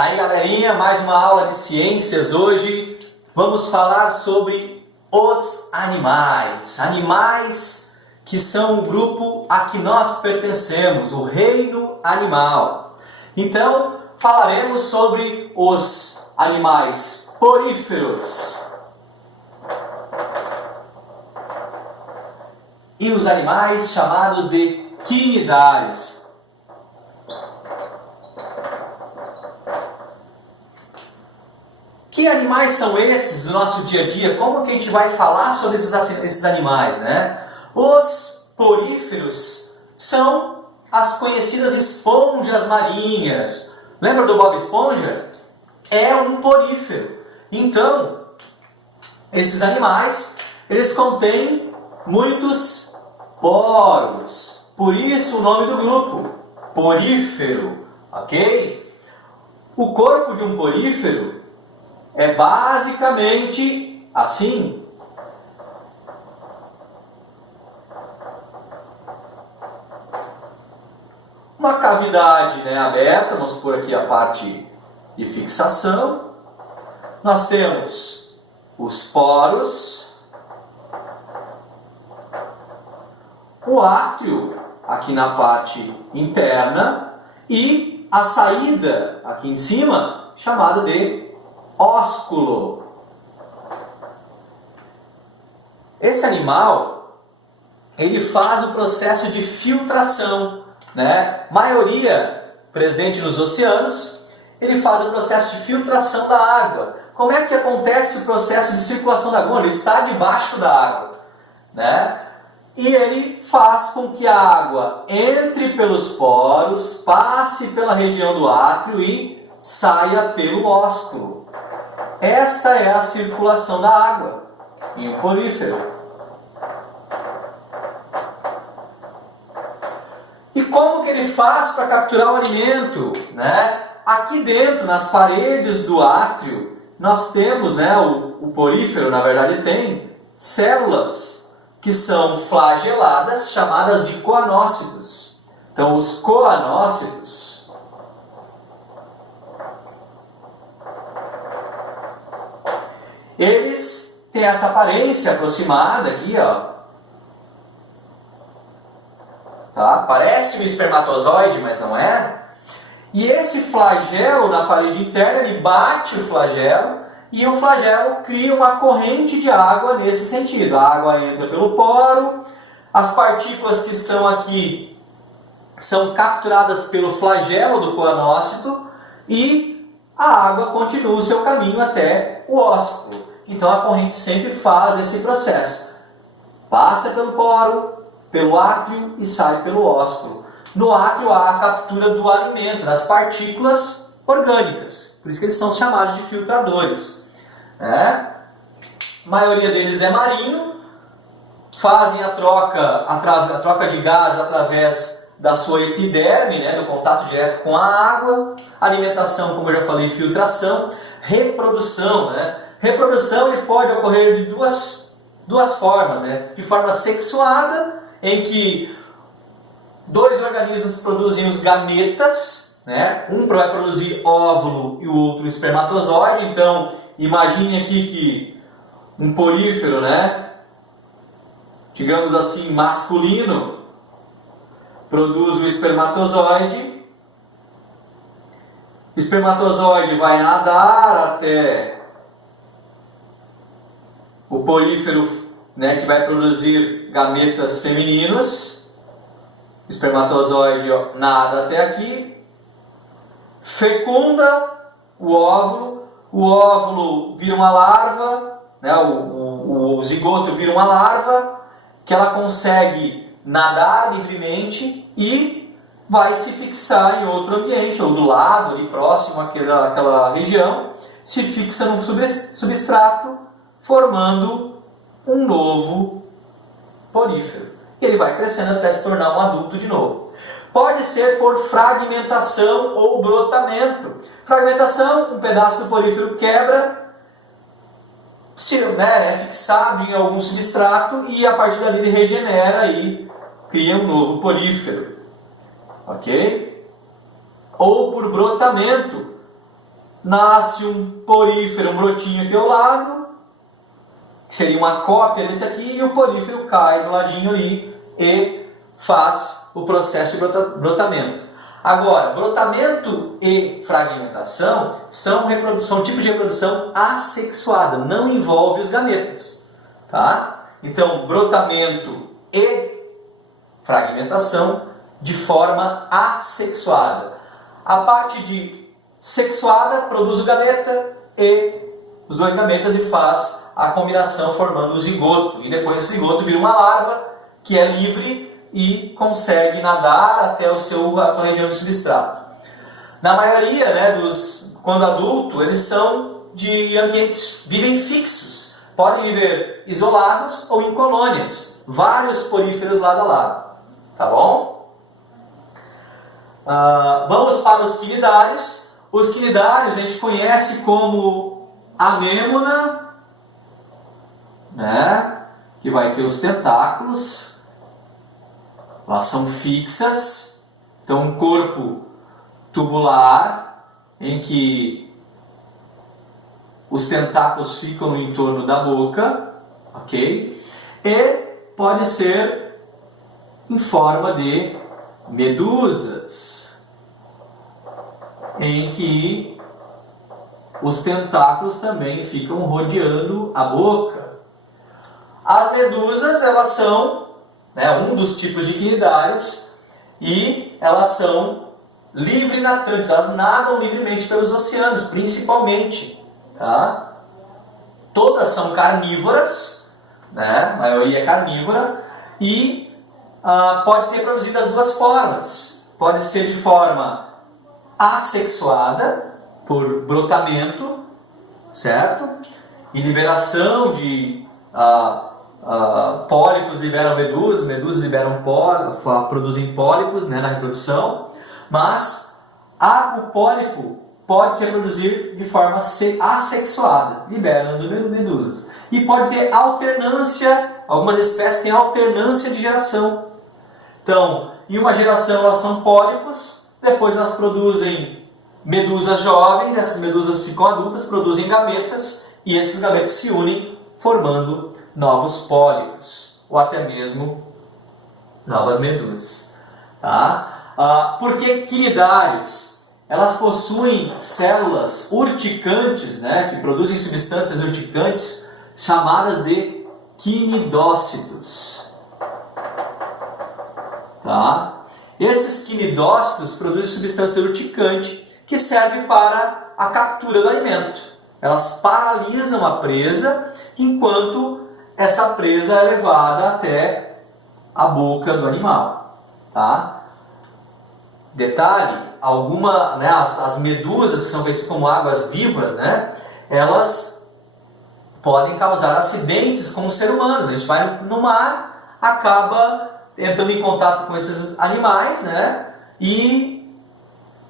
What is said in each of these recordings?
Aí, galerinha, mais uma aula de ciências. Hoje vamos falar sobre os animais. Animais que são o grupo a que nós pertencemos, o reino animal. Então, falaremos sobre os animais poríferos e os animais chamados de quinidários. Que animais são esses do nosso dia a dia? Como que a gente vai falar sobre esses animais, né? Os poríferos são as conhecidas esponjas marinhas. Lembra do Bob Esponja? É um porífero. Então, esses animais, eles contêm muitos poros. Por isso o nome do grupo, porífero, ok? O corpo de um porífero é basicamente assim. Uma cavidade, né, aberta, vamos supor aqui a parte de fixação. Nós temos os poros, o átrio aqui na parte interna e a saída aqui em cima, chamada de ósculo. Esse animal, ele faz o processo de filtração, né? Maioria presente nos oceanos, ele faz o processo de filtração da água. Como é que acontece o processo de circulação da água? Ele está debaixo da água, né? E ele faz com que a água entre pelos poros, passe pela região do átrio e saia pelo ósculo. Esta é a circulação da água em um porífero. E como que ele faz para capturar o alimento, né? Aqui dentro, nas paredes do átrio, nós temos, né, o porífero, na verdade, tem células que são flageladas, chamadas de coanócitos. Então, os coanócitos eles têm essa aparência aproximada aqui, ó. Tá? Parece um espermatozoide, mas não é. E esse flagelo na parede interna, ele bate o flagelo e o flagelo cria uma corrente de água nesse sentido. A água entra pelo poro, as partículas que estão aqui são capturadas pelo flagelo do coanócito e a água continua o seu caminho até o ósculo. Então a corrente sempre faz esse processo. Passa pelo poro, pelo átrio e sai pelo ósculo. No átrio há a captura do alimento, das partículas orgânicas. Por isso que eles são chamados de filtradores. A maioria deles é marinho, fazem a troca de gás através da sua epiderme, né, do contato direto com a água. Alimentação, como eu já falei, filtração. Reprodução, né? Reprodução ele pode ocorrer de duas formas, né? De forma sexuada, em que dois organismos produzem os gametas, né? Um vai produzir óvulo e o outro espermatozoide. Então, imagine aqui que um porífero, né, digamos assim, masculino, produz o espermatozoide. O espermatozoide vai nadar até o porífero, né, que vai produzir gametas femininos. O espermatozoide nada até aqui, fecunda o óvulo vira uma larva, né, o zigoto vira uma larva, que ela consegue nadar livremente e vai se fixar em outro ambiente, ou do lado, ali próximo àquela região, se fixa num substrato, formando um novo porífero. E ele vai crescendo até se tornar um adulto de novo. Pode ser por fragmentação ou brotamento. Fragmentação, um pedaço do porífero quebra, é fixado em algum substrato e a partir dali ele regenera e cria um novo porífero. Ok? Ou por brotamento. nasce um porífero, um brotinho aqui ao lado, que seria uma cópia desse aqui, e o porífero cai do ladinho ali e faz o processo de brotamento. Agora, brotamento e fragmentação são tipos de reprodução assexuada, não envolve os gametas. Tá? Então, brotamento e fragmentação de forma assexuada. A parte de sexuada produz o gameta e os dois gametas e faz a combinação formando o zigoto. E depois esse zigoto vira uma larva que é livre e consegue nadar até a sua região de substrato. Na maioria, né, quando adulto, eles são de ambientes, vivem fixos. Podem viver isolados ou em colônias. Vários poríferos lado a lado. Tá bom? Vamos para os quinidários. Os quinidários a gente conhece como anêmona, né, que vai ter os tentáculos. Elas são fixas, então um corpo tubular em que os tentáculos ficam no entorno da boca, ok? E pode ser em forma de medusas, em que os tentáculos também ficam rodeando a boca. As medusas, elas são um dos tipos de quinidários e elas são livre-natantes, elas nadam livremente pelos oceanos, principalmente. Tá? Todas são carnívoras, né? A maioria é carnívora e pode ser reproduzida das duas formas. Pode ser de forma assexuada, por brotamento, certo? E liberação de pólipos liberam medusas, medusas liberam produzem pólipos, né, na reprodução, mas o pólipo pode se reproduzir de forma assexuada, liberando medusas. E pode ter alternância, algumas espécies têm alternância de geração. Então, em uma geração elas são pólipos, depois elas produzem medusas jovens, essas medusas ficam adultas, produzem gametas, e esses gametas se unem formando novos pólipos, ou até mesmo novas medusas. Tá? Por que quinidários? Elas possuem células urticantes, né, que produzem substâncias urticantes, chamadas de quinidócitos. Tá? Esses quinidócitos produzem substância urticante que serve para a captura do alimento. Elas paralisam a presa enquanto essa presa é levada até a boca do animal. Tá? Detalhe, as medusas, que são conhecidas como águas-vivas, né, elas podem causar acidentes com os seres humanos. A gente vai no mar, acaba entrando em contato com esses animais, né, e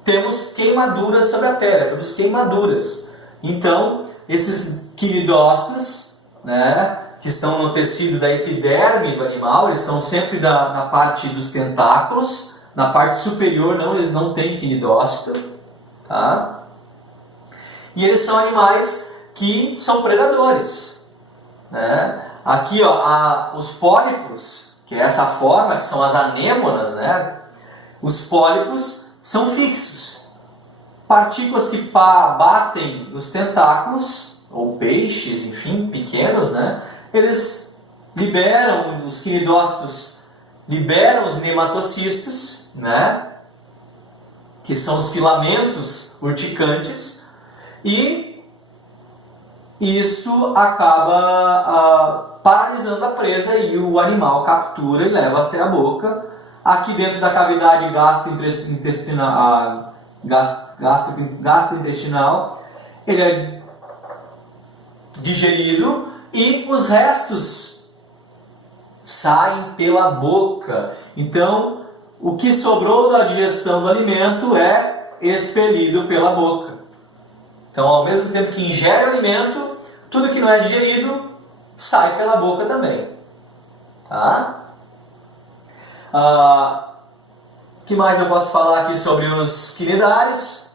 temos queimaduras sobre a pele, temos queimaduras. Então, esses quinidócitos, né, que estão no tecido da epiderme do animal, eles estão sempre na parte dos tentáculos. Na parte superior eles não têm quinidócito. Tá? E eles são animais que são predadores. Né? Aqui, os pólipos, que é essa forma, que são as anêmonas, né? Os pólipos são fixos. Partículas que batem nos tentáculos, ou peixes, enfim, pequenos, né? Eles liberam, os quinidócitos liberam os nematocistos, né? Que são os filamentos urticantes, e isso acaba paralisando a presa e o animal captura e leva até a boca. Aqui dentro da cavidade gastrointestinal, ele é digerido e os restos saem pela boca. Então, o que sobrou da digestão do alimento é expelido pela boca. Então, ao mesmo tempo que ingere o alimento, tudo que não é digerido sai pela boca também. Tá? O que mais eu posso falar aqui sobre os quinidários?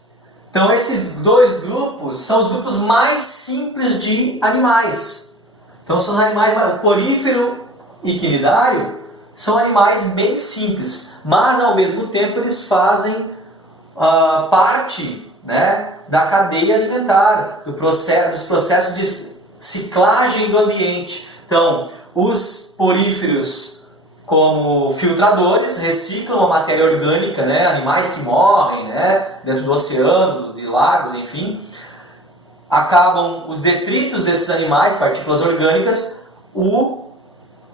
Então esses dois grupos são os grupos mais simples de animais. Então são os animais, porífero e quinidário, são animais bem simples, mas ao mesmo tempo eles fazem parte, né, da cadeia alimentar, dos processos de ciclagem do ambiente. Então, os poríferos, como filtradores, reciclam a matéria orgânica, né, animais que morrem, né, dentro do oceano, de lagos, enfim. Acabam os detritos desses animais, partículas orgânicas, o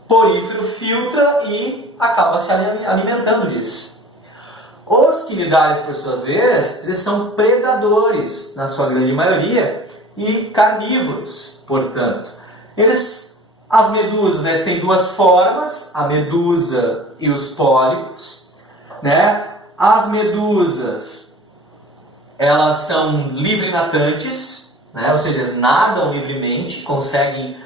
porífero filtra e acaba se alimentando disso. Os quinidários, por sua vez, eles são predadores, na sua grande maioria, e carnívoros, portanto. As medusas, né, têm duas formas, a medusa e os pólipos. Né? As medusas, elas são livre-natantes, né? Ou seja, elas nadam livremente, conseguem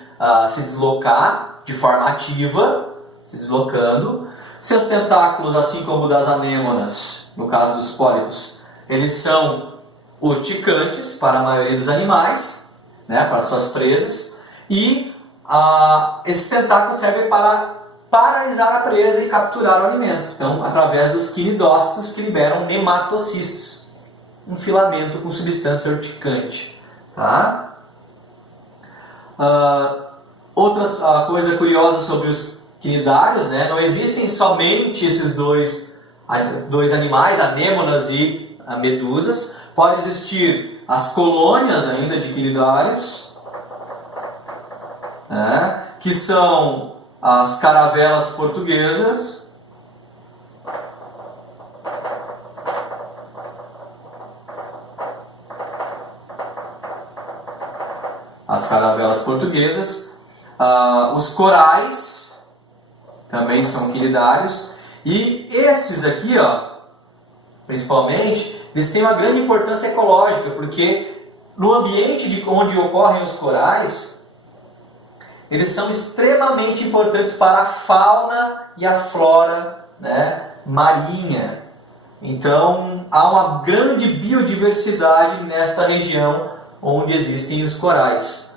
se deslocar de forma ativa, se deslocando. Seus tentáculos, assim como o das anêmonas, no caso dos pólipos, eles são urticantes para a maioria dos animais, né, para suas presas, e esses tentáculos servem para paralisar a presa e capturar o alimento, então, através dos quinidócitos que liberam nematocistos, um filamento com substância urticante. Tá? Outra coisa curiosa sobre os quinidários, né? Não existem somente esses dois animais, anêmonas e medusas. Pode existir as colônias ainda de quinidários, né? Que são as caravelas portuguesas. As caravelas portuguesas, os corais também são quinidários, e esses aqui, principalmente, eles têm uma grande importância ecológica, porque no ambiente onde ocorrem os corais, eles são extremamente importantes para a fauna e a flora, né, marinha. Então, há uma grande biodiversidade nesta região onde existem os corais.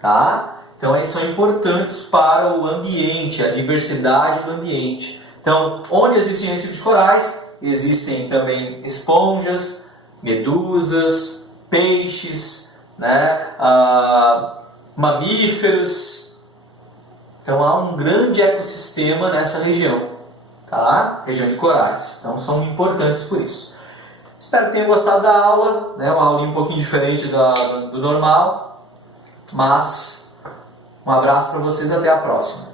Tá? Então, eles são importantes para o ambiente, a diversidade do ambiente. Então, onde existem esses tipos de corais, existem também esponjas, medusas, peixes, né? Mamíferos. Então, há um grande ecossistema nessa região, tá? Região de corais. Então, são importantes por isso. Espero que tenham gostado da aula, né? Uma aulinha um pouquinho diferente do normal, mas um abraço para vocês e até a próxima.